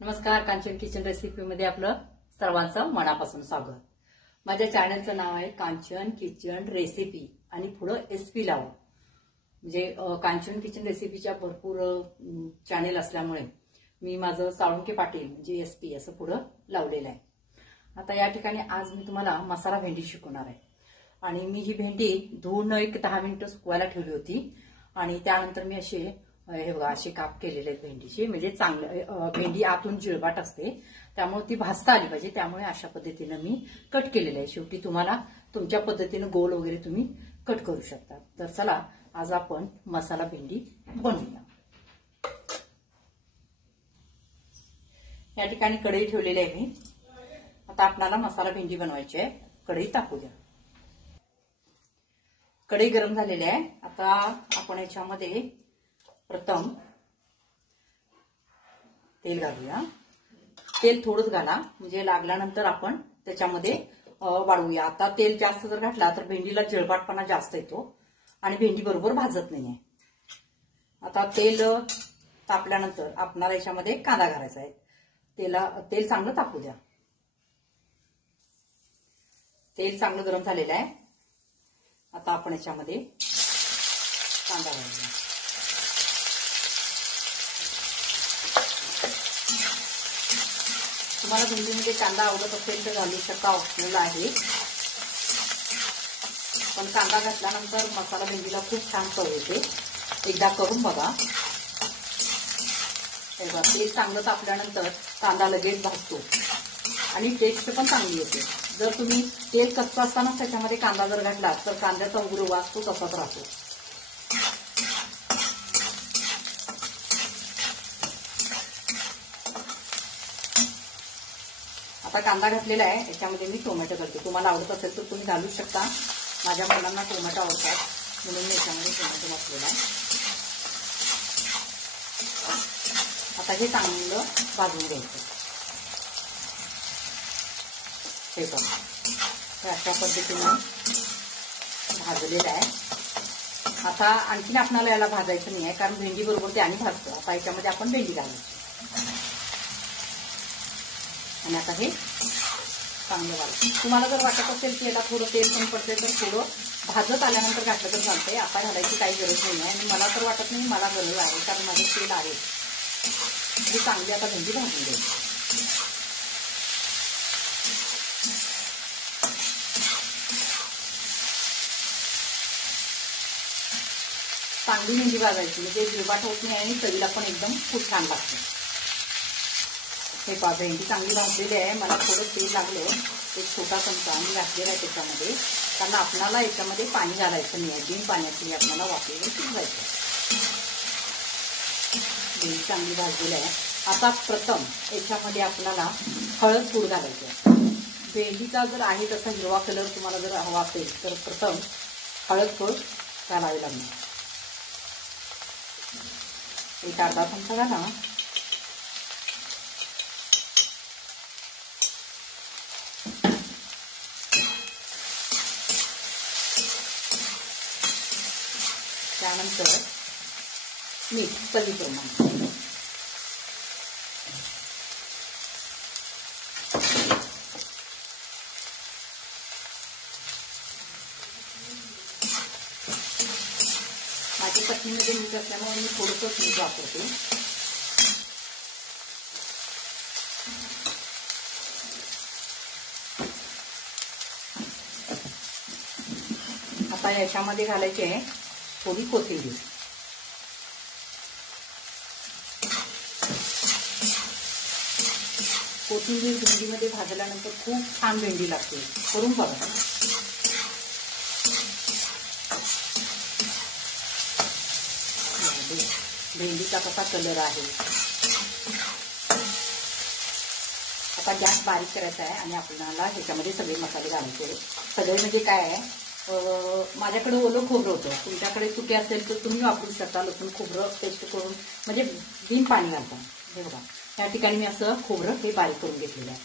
नमस्कार, Kanchan kitchen recipe मध्ये आपलं सर्वांचं मनापासून स्वागत। माझ्या चॅनलचं नाव आहे कांचन किचन रेसिपी आणि पुढे एसपी लावू। म्हणजे कांचन किचन रेसिपीच्या भरपूर चॅनल असल्यामुळे मी माझं साळुंके पाटील म्हणजे एसपी असं पुढे लावलेलं आहे। आता या ठिकाणी आज मी तुम्हाला मसाला भेंडी शिकवणार आहे आणि मी ही भेंडी धुवून एक 10 मिनिटं सुकवायला ठेवली होती आणि त्यानंतर मी हे बघा असे काप केलेले आहेत भेंडीचे। म्हणजे चांगलं भेंडी आतून जिळबाट असते त्यामुळे ती भाजता आली पाहिजे, त्यामुळे अशा पद्धतीने मी कट केलेलं आहे। शेवटी तुम्हाला तुमच्या पद्धतीने गोल वगैरे तुम्ही कट करू शकता। तर चला आज आपण मसाला भेंडी बनवूया। या ठिकाणी कढई ठेवलेली आहे मी। आता आपल्याला मसाला भेंडी बनवायची आहे। कढई तापू द्या। कढई गरम झालेली आहे। आता आपण याच्यामध्ये प्रथम तेल घालूया। तेल थोडंच घाला म्हणजे लागल्यानंतर आपण त्याच्यामध्ये वाढवूया। आता तेल जास्त जर घातला तर भेंडीला जळबाटपणा जास्त येतो आणि भेंडी बरोबर भाजत नाहीये। आता तेल तापल्यानंतर आपल्याला याच्यामध्ये कांदा घालायचा आहे। तेल चांगलं तापू द्या। तेल चांगलं गरम झालेलं आहे। आता आपण याच्यामध्ये कांदा घालूया। तुम्हाला भेंडीमध्ये कांदा आवडत असेल तर घालू शकता, ऑप्शनल आहे। पण कांदा घातल्यानंतर मसाला भेंडीला खूप छान चव येते। एकदा करून बघा। तेल चांगलं तापल्यानंतर कांदा लगेच भाजतो आणि टेस्ट पण चांगली येते। जर तुम्ही तेल कच्चं असताना त्याच्यामध्ये कांदा जर घातला तर कांद्याचा उग्र वास तो तसाच राहतो। आता कांदा घातलेला आहे, याच्यामध्ये मी टोमॅटो घालते। तुम्हाला आवडत असेल तर तुम्ही घालू शकता। माझ्या मुलांना टोमॅटो आवडतात म्हणून मी याच्यामध्ये टोमॅटो घातलेला आहे। आता हे चांगलं भाजून घ्यायचं। हे बघा अशा पद्धतीने भाजलेलं आहे। आता आणखीन आपल्याला याला भाजायचं नाही आहे कारण भेंडी बरोबर ते आणि भाजतो। आता याच्यामध्ये आपण भेंडी घालायची आणि आता हे चांगलं घालायचं। तुम्हाला जर वाटत असेल की याला थोडं तेल कमी पडते तर थोडं भाजत आल्यानंतर घातलं तर चालतंय। आता घालायची काही गरज नाही आहे आणि मला तर वाटत नाही मला गरज आहे कारण माझे तेल आहे। ही चांगली आता भेंडी भाजून घ्यायची। चांगली भेंडी भाजायची म्हणजे जिळबाट होत नाही आणि चवीला पण एकदम खूप छान लागते। हे पहा भेंडी चांगली भाजलेली आहे। मला थोडं तेल लागलं, एक छोटा चमचा मी घातलेला आहे त्याच्यामध्ये, कारण आपल्याला याच्यामध्ये पाणी घालायचं नाही आहे। बिन पाण्याची आपल्याला वाफेवर शिजवायचं। भेंडी चांगली भाजलेली आहे। आता प्रथम याच्यामध्ये आपल्याला हळद पूड घालायची आहे। भेंडीचा जर आहे तसा हिरवा कलर तुम्हाला जर हवा असेल तर प्रथम हळद पूड घालावी लागणार। एक अर्धा चमचा घाला। त्यानंतर मीठ चवीप्रमाणे। माझ्या चटणीमध्ये मीठ असल्यामुळे मी थोडंसं मीठ वापरते। आता याच्यामध्ये घालायची आहे थोडी कोथिंबीर। कोथिंबीर भेंडीमध्ये भाजल्यानंतर खूप छान भेंडी लागते, करून बघा। भेंडीचा कसा कलर आहे। आता गॅस बारीक करायचा आहे आणि आपल्याला ह्याच्यामध्ये सगळे मसाले घालायचे। सगळे म्हणजे काय आहे, माझ्याकडे ओलं खोबरं होतं, तुमच्याकडे सुके असेल तर तुम्ही वापरू शकता। लसूण खोबरं पेस्ट करून म्हणजे बिन पाणी घालता। हे बघा या ठिकाणी मी असं खोबरं हे बारीक करून घेतलेलं आहे।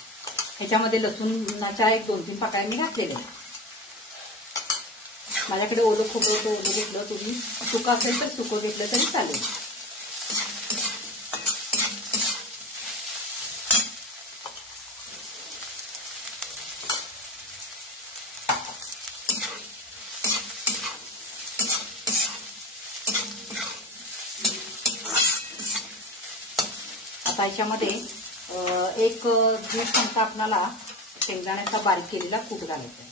ह्याच्यामध्ये लसूणाच्या 1-2-3 पाकळ्या मी घातलेल्या आहेत। माझ्याकडे ओलं खोबरं होतं, ओलं घेतलं। तुम्ही सुकं असेल तर सुकं घेतलं तरी चालेल। आता याच्यामध्ये एक दीड चमचा आपल्याला शेंगदाण्याचा बारीक केलेला कूट घालायचा आहे.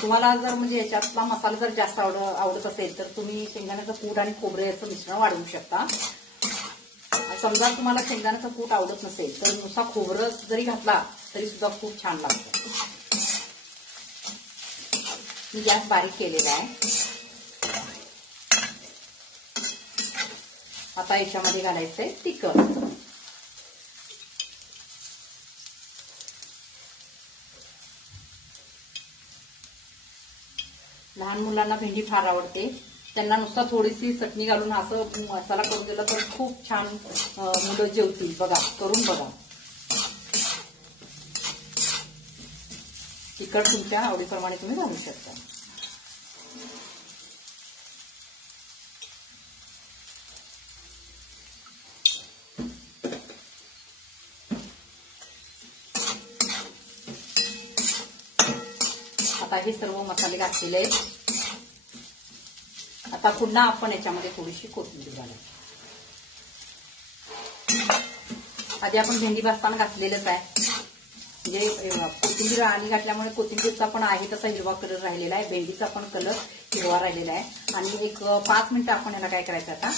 तुम्हाला जर म्हणजे याच्यातला मसाला जर जास्त आवडत असेल तर तुम्ही शेंगदाण्याचं कूट आणि खोबऱ्याचं मिश्रण वाढवू शकता. समजा तुम्हाला शेंगदाण्याचं कूट आवडत नसेल तर नुसता खोबरं जरी घातला तरी सुद्धा खूप छान लागतं. मी गॅस बारीक केलेला आहे. आता याच्यामध्ये घालायचंय तिखट. लहान मुलांना भेंडी फार आवडते. त्यांना नुसता थोडीशी चटणी घालून असं मसाला करून दिला तर खूप छान मुलं जेवतील. बघा, करून बघा. तिखट तुमच्या आवडीप्रमाणे तुम्ही घालू शकता. आता हे सर्व मसाले घातलेले आहेत. आता पुन्हा आपण याच्यामध्ये थोडीशी कोथिंबीर घालायची. आधी आपण भेंडी भाजताना घातलेलंच आहे. म्हणजे कोथिंबीर आणि घातल्यामुळे कोथिंबीरचा पण आहे तसा हिरवा कलर राहिलेला आहे. भेंडीचा पण कलर हिरवा राहिलेला आहे. आणि एक 5 मिनिटं आपण याला काय करायचं, आता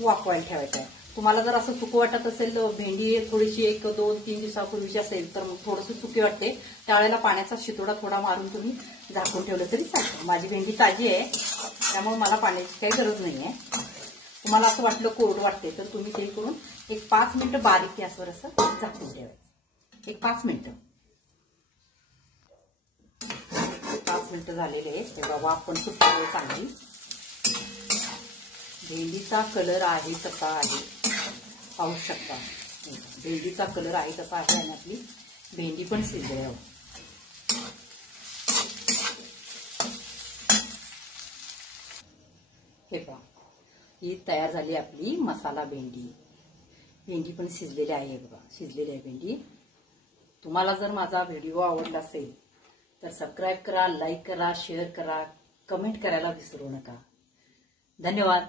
वाफवायला ठेवायचं आहे. तुम्हाला जर असं सुकं वाटत असेल तर भेंडी थोडीशी 1, 2, 3 दिवसापूर्वीची असेल तर थोडंसं सुकी वाटते, त्यावेळेला पाण्याचा शितोडा थोडा मारून तुम्ही झाकून ठेवलं तरी चालतं. माझी भेंडी ताजी आहे त्यामुळे मला पाण्याची काही गरज नाही आहे. तुम्हाला असं वाटलं कोरड वाटते तर तुम्ही ते करून एक 5 मिनिटं बारीक गॅसवर असं झाकून ठेवायचं. एक 5 मिनिटं. 5 मिनिटं झालेले आहे. तेव्हा वाफ पण सुटली चांगली. भेंडीचा कलर आहे तसा आहे, पाहू शकता. भेंडीचा कलर आहे तसा आहे आणि आपली भेंडी पण शिजली आहे. हे पहा, ही तयार झाली आपली मसाला भेंडी. भेंडी पण शिजलेली आहे. बघा, शिजलेली आहे भेंडी. तुम्हाला जर माझा व्हिडिओ आवडला असेल तर सबस्क्राईब करा, लाईक करा, शेअर करा, कमेंट करायला विसरू नका. धन्यवाद.